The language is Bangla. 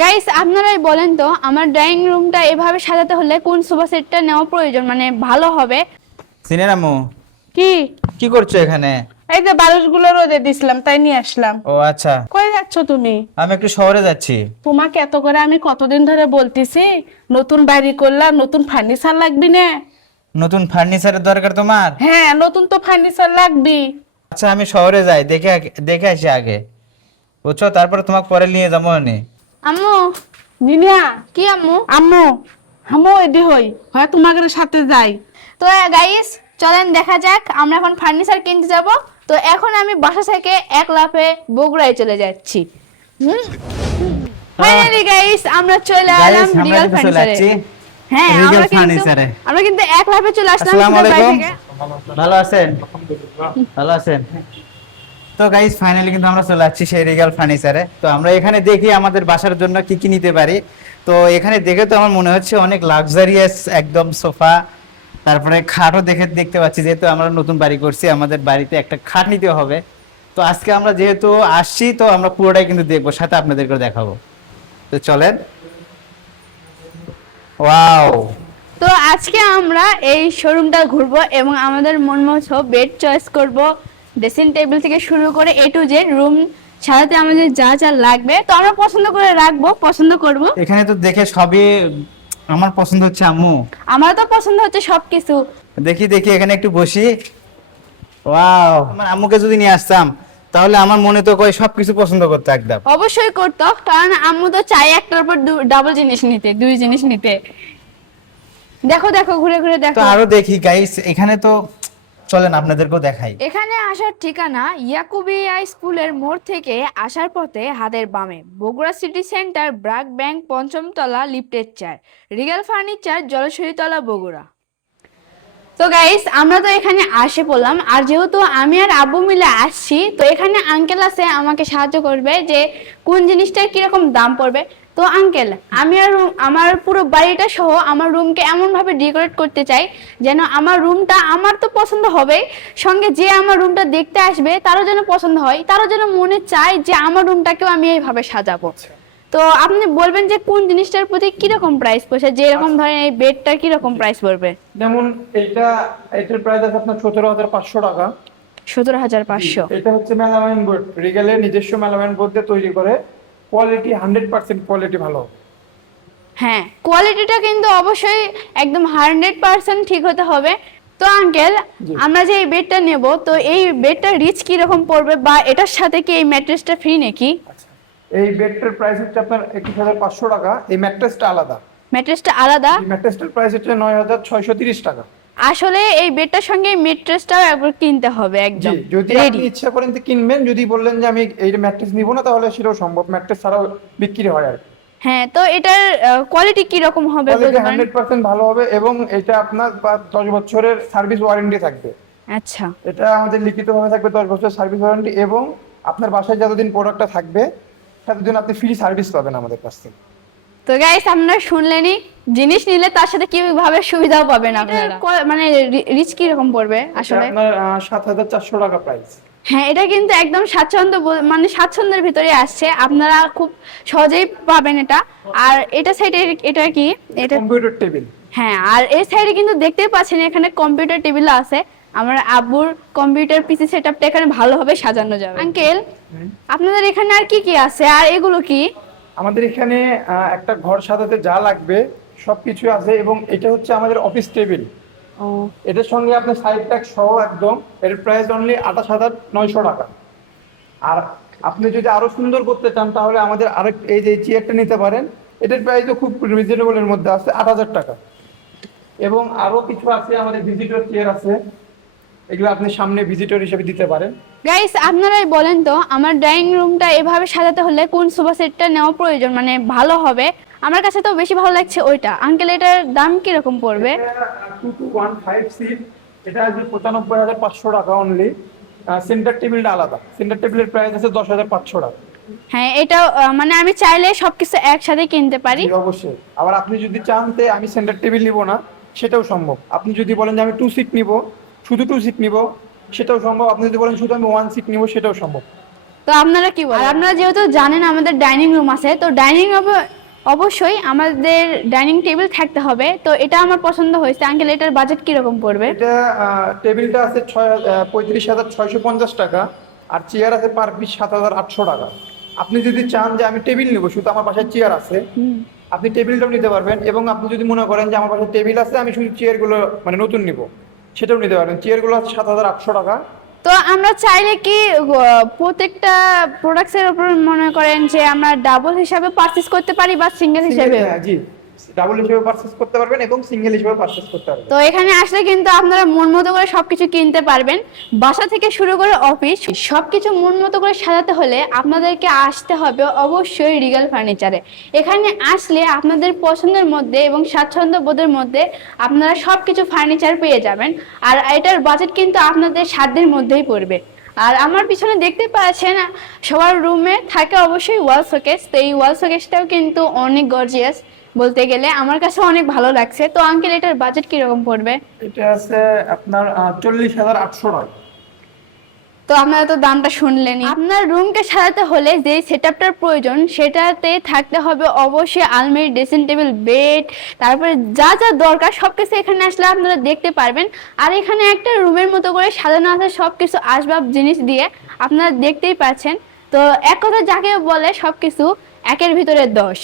গাইস আপনারাই বলেন তো আমার ড্রয়িং রুমটা এভাবে সাজাতে হলে কোন সোফা সেটটা নেওয়া প্রয়োজন, মানে ভালো হবে? সিনের আম্মু, কি? কি করছো এখানে? এই যে বালিশগুলো রোদে দিছিলাম তাই নিয়ে আসলাম। ও আচ্ছা, কই যাচ্ছ তুমি? আমি একটু শহরে যাচ্ছি। তোমাকে এত করে আমি কতদিন ধরে বলতেছি, নতুন বাড়ি করলা, নতুন ফার্নিচার লাগবে না? নতুন ফার্নিচারের দরকার তোমার? হ্যাঁ, নতুন তো ফার্নিচার লাগবে। আচ্ছা, আমি শহরে যাই, দেখে আসি আগে, বুঝছো? তারপরে তোমাকে পরে নিয়ে যাবো নি। আম্মু। জিনিয়া, কি আম্মু? আম্মু, আম্মু এডি হই হয় তোমাদের সাথে যাই। তো গাইস চলেন দেখা যাক, আমরা এখন ফার্নিচার কিনতে যাব। তো এখন আমি বাসা থেকে এক লাফে বগুড়ায় চলে যাচ্ছি। ফাইনালি গাইস আমরা চলে এলাম Guys, আমরা রিগাল কিন্তু চলে ফার্নিচারে। যাচ্ছি হ্যাঁ, রিগাল আমরা কিন্তু ফার্নিচারে। আমরা কিন্তু এক লাফে চলে আসলাম আসসালামু সিলেট বাড়ি আলাইকুম। থেকে। ভালো আছেন? ভালো আছেন? তো গাইস ফাইনালি কিন্তু আমরা চলে যাচ্ছি সেই রিগাল ফার্নিচারে। তো আমরা এখানে দেখি আমাদের বাসার জন্য কি কি নিতে পারি। তো এখানে দেখে তো আমার মনে হচ্ছে অনেক লাক্সারিয়াস একদম সোফা, তারপরে খাটও দেখতে পাচ্ছি, যেহেতু আমরা নতুন বাড়ি করছি আমাদের বাড়িতে একটা খাট নিতে হবে। তো আজকে আমরা যেহেতু আসছি তো আমরা পুরোটাই কিন্তু দেখবো, সাথে আপনাদেরকে দেখাবো। তো চলেন। ওয়াও, তো আজকে আমরা এই শোরুমটা ঘুরবো এবং আমাদের মন মতো বেড চয়েস করব, ড্রেসিং টেবিল থেকে শুরু করে এ টু জেড রুম সাজাতে আমাদের যা যা লাগবে তো আমরা পছন্দ করে রাখবো, পছন্দ করব। এখানে তো দেখে সবই আমার পছন্দ হচ্ছে আম্মু। আমার তো পছন্দ হচ্ছে সবকিছু। দেখি দেখি এখানে একটু বসি। ওয়াও, আমার আম্মুকে যদি নিয়ে আসতাম তাহলে আমার মনে তো কই সবকিছু পছন্দ করতে একদম। অবশ্যই করতো, কারণ আম্মু তো চাই একটার উপর ডাবল জিনিস নিতে, দুই জিনিস নিতে। দেখো দেখো ঘুরে ঘুরে তো দেখো। আরো দেখি গাইস, এখানে তো চলেন আপনাদেরকেও দেখাই। এখানে আসার ঠিকানা ইয়াকুবিয়া স্কুলের মোড় থেকে আসার পথে হাতের বামে, Bogura city centre, BRAC bank, পঞ্চম তলা, লিফটের 4, রিগাল ফার্নিচার, জলসইতলা, বগুড়া। তো গাইস আমরা তো এখানে আসে পড়লাম, আর যেহেতু আমি আর আব্বু মিলে আসছি তো এখানে আঙ্কেল আছে আমাকে সাহায্য করবে যে কোন জিনিসটার কিরকম দাম পড়বে। তো আঙ্কেল, আমি আর আমার পুরো বাড়িটা সহ আমার রুমকে এমন ভাবে ডেকোরেট করতে চাই যেন আমার রুমটা আমার তো পছন্দ হবে, সঙ্গে যে আমার রুমটা দেখতে আসবে তারও যেন পছন্দ হয়, তারও যেন মনে চায় যে আমার রুমটাকেও আমি এইভাবে সাজাবো। তো আপনি বলবেন যে কোন জিনিসটার প্রতি কিরকম প্রাইস পড়ছে, যে এরকম ধরেন এই বেডটা কিরকম প্রাইস পড়বে? যেমন এটার প্রাইস আছে আপনার 17,500 টাকা। 17,500। এটা হচ্ছে মেলামাইন বোর্ড, রিগেলের নিজস্ব মেলামাইন বোর্ড দিয়ে তৈরি করে, কোয়ালিটি 100% কোয়ালিটি ভালো। হ্যাঁ, কোয়ালিটিটা কিন্তু অবশ্যই একদম 100% ঠিক হতে হবে। তো আঙ্কেল, আমরা যে এই বেডটা নেব তো এই বেডটা রিচ কি রকম পড়বে, বা এটার সাথে কি এই ম্যাট্রেসটা ফ্রি নাকি? এই বেডটার প্রাইস হচ্ছে আপনার 21,500 টাকা। এই ম্যাট্রেসটা আলাদা। ম্যাট্রেসটা আলাদা? এই ম্যাট্রেসটার প্রাইস হচ্ছে 9,630 টাকা। আসলে এই বেডটার সঙ্গে ম্যাট্রেসটাও একবার কিনতে হবে জি, একদম যদি রেডি। আপনি ইচ্ছা করেন তো কিনবেন, যদি বললেন যে আমি এই ম্যাট্রেস নিব না তাহলে সেটাও সম্ভব, ম্যাট্রেস ছাড়াও বিক্রি হয় আর কি। হ্যাঁ, তো এটার কোয়ালিটি কি রকম হবে কোয়ালিটি বলতে পারেন? 100% ভালো হবে এবং এটা আপনার 10 বছরের সার্ভিস ওয়ারেন্টি থাকবে। আচ্ছা। এটা আমাদের লিখিতভাবে থাকবে 10 বছর সার্ভিস ওয়ারেন্টি, এবং আপনার বাসায় যতদিন প্রোডাক্টটা থাকবে ততদিন আপনি ফ্রি সার্ভিস পাবেন আমাদের কাছ থেকে। তো গাইস আপনারা শুনলেনই, জিনিস নিলে তার সাথে কিভাবে সুবিধাও পাবেন আপনারা। মানে রিচ কি রকম পড়বে আসলে? আপনার 7,400 টাকা প্রাইস। হ্যাঁ, এটা কিন্তু একদম স্বাচ্ছন্দ্য মানে স্বাচ্ছন্দ্যের ভিতরে আসছে, আপনারা খুব সহজেই পাবেন এটা। আর এটা সাইডে এটা কি? এটা কম্পিউটার টেবিল। হ্যাঁ, আর এই সাইডে কিন্তু দেখতেই পাচ্ছেন এখানে কম্পিউটার টেবিল আছে। আমার আব্বুর কম্পিউটার পিসি সেটআপটা এখানে ভালোভাবে সাজানো যাবে। আঙ্কেল, আপনাদের এখানে আর কি কি আছে, আর এগুলো কি? আমাদের এখানে একটা ঘর সাজাতে যা লাগবে সবকিছু আছে, এবং এটা হচ্ছে আমাদের অফিস টেবিল। ও, এটার সঙ্গে আপনার সাইড ট্যাগ সহ একদম, এর প্রাইস অনলি 28,900 টাকা। আর আপনি যদি আরো সুন্দর করতে চান তাহলে আমাদের আরেক এই যে চেয়ারটা নিতে পারেন, এটার প্রাইসও খুব রিজনেবলের মধ্যে আছে, 8,000 টাকা। এবং আরো কিছু আছে, আমাদের ভিজিটর চেয়ার আছে, এগুলো আপনি সামনে ভিজিটর হিসেবে দিতে পারেন। গাইস আপনারাই বলেন তো আমার ড্রয়িং রুমটা এভাবে সাজাতে হলে কোন সোফা সেটটা নেওয়া প্রয়োজন, মানে ভালো হবে? আমার কাছে তো বেশি ভালো লাগছে ওইটা। আঙ্কেল, এটার দাম কি রকম পড়বে? 2215 সিট, এটা আসবে 95,500 টাকা অনলি। সেন্টার টেবিলটা আলাদা, সেন্টার টেবিলের প্রাইস আছে 10,500 টাকা। হ্যাঁ, এটা মানে আমি চাইলে সবকিছু একসাথে কিনতে পারি? জি, অবশ্যই। আবার আপনি যদি চান যে আমি সেন্টার টেবিল নিব না, সেটাও সম্ভব। আপনি যদি বলেন যে আমি 2 সিট নিব, শুধু 2 সিট নিব, সেটাও সম্ভব। আপনি যদি বলেন শুধু আমি 1 সিট নিব, সেটাও সম্ভব। তো আপনারা কি বলেন? আর আপনারা যেহেতু জানেন আমাদের ডাইনিং রুম আছে, তো ডাইনিং রুমে অবশ্যই আমাদের ডাইনিং টেবিল থাকতে হবে। তো এটা আমার পছন্দ হয়েছে। আঙ্কেল, এটার বাজেট কিরকম পড়বে? এটা টেবিলটা আছে 35,650 টাকা, আর চেয়ার আছে পার পিস 7,800 টাকা। আপনি যদি চান যে আমি টেবিল নেবো, শুধু আমার বাসায় চেয়ার আছে, আপনি টেবিলটাও নিতে পারবেন। এবং আপনি যদি মনে করেন যে আমার বাসায় টেবিল আছে, আমি শুধু চেয়ারগুলো মানে নতুন নিব, সেটাও নিতে পারবেন। চেয়ারগুলো আছে 7,800 টাকা। তো আমরা চাইলে কি প্রত্যেকটা প্রোডাক্টসের উপর মনে করেন যে আমরা ডাবল হিসাবে পারচেজ করতে পারি বা সিঙ্গেল হিসাবে? হ্যাঁ, জি, ডাবল হিসেবে পারচেজ করতে পারবেন এবং সিঙ্গেল হিসেবে পারচেজ করতে পারবেন। তো এখানে আসলে কিন্তু আপনারা মন মতো করে সবকিছু কিনতে পারবেন। বাসা থেকে শুরু করে অফিস, সবকিছু মন মতো করে সাজাতে হলে আপনাদেরকে আসতে হবে অবশ্যই রিগাল ফার্নিচারে। এখানে আসলে আপনাদের পছন্দের মধ্যে এবং স্বাচ্ছন্দ্য বোধের মধ্যে আপনারা সবকিছু ফার্নিচার পেয়ে যাবেন। আর এটার বাজেট কিন্তু আপনাদের সাধ্যের মধ্যেই পড়বে। আর আমার পিছনে দেখতে পাচ্ছেন সবার রুমে থাকে অবশ্যই ওয়াল শোকেস। তো এই ওয়াল শোকেসটাও কিন্তু অনেক গর্জিয়াস, বলতে গেলে আমার কাছে অনেক ভালো লাগছে। তো আঙ্কেল, এটার বাজেট কিরকম পড়বে? এটা আছে আপনার 40,800 টাকা। তো আপনারা তো দামটা শুনলেনই। আপনার রুমকে সাজাতে হলে যে সেটআপটার প্রয়োজন সেটাতে থাকতে হবে অবশ্যই আলমারি, ড্রেসিং টেবিল, বেড, তারপরে যা যা দরকার সবকিছু এখানে আসলে আপনারা দেখতে পারবেন। আর এখানে একটা রুমের মতো করে সাজানো আছে সবকিছু আসবাব জিনিস দিয়ে, আপনারা দেখতেই পাচ্ছেন। তো এক কথা যাকে বলে সবকিছু একের ভিতরে 10।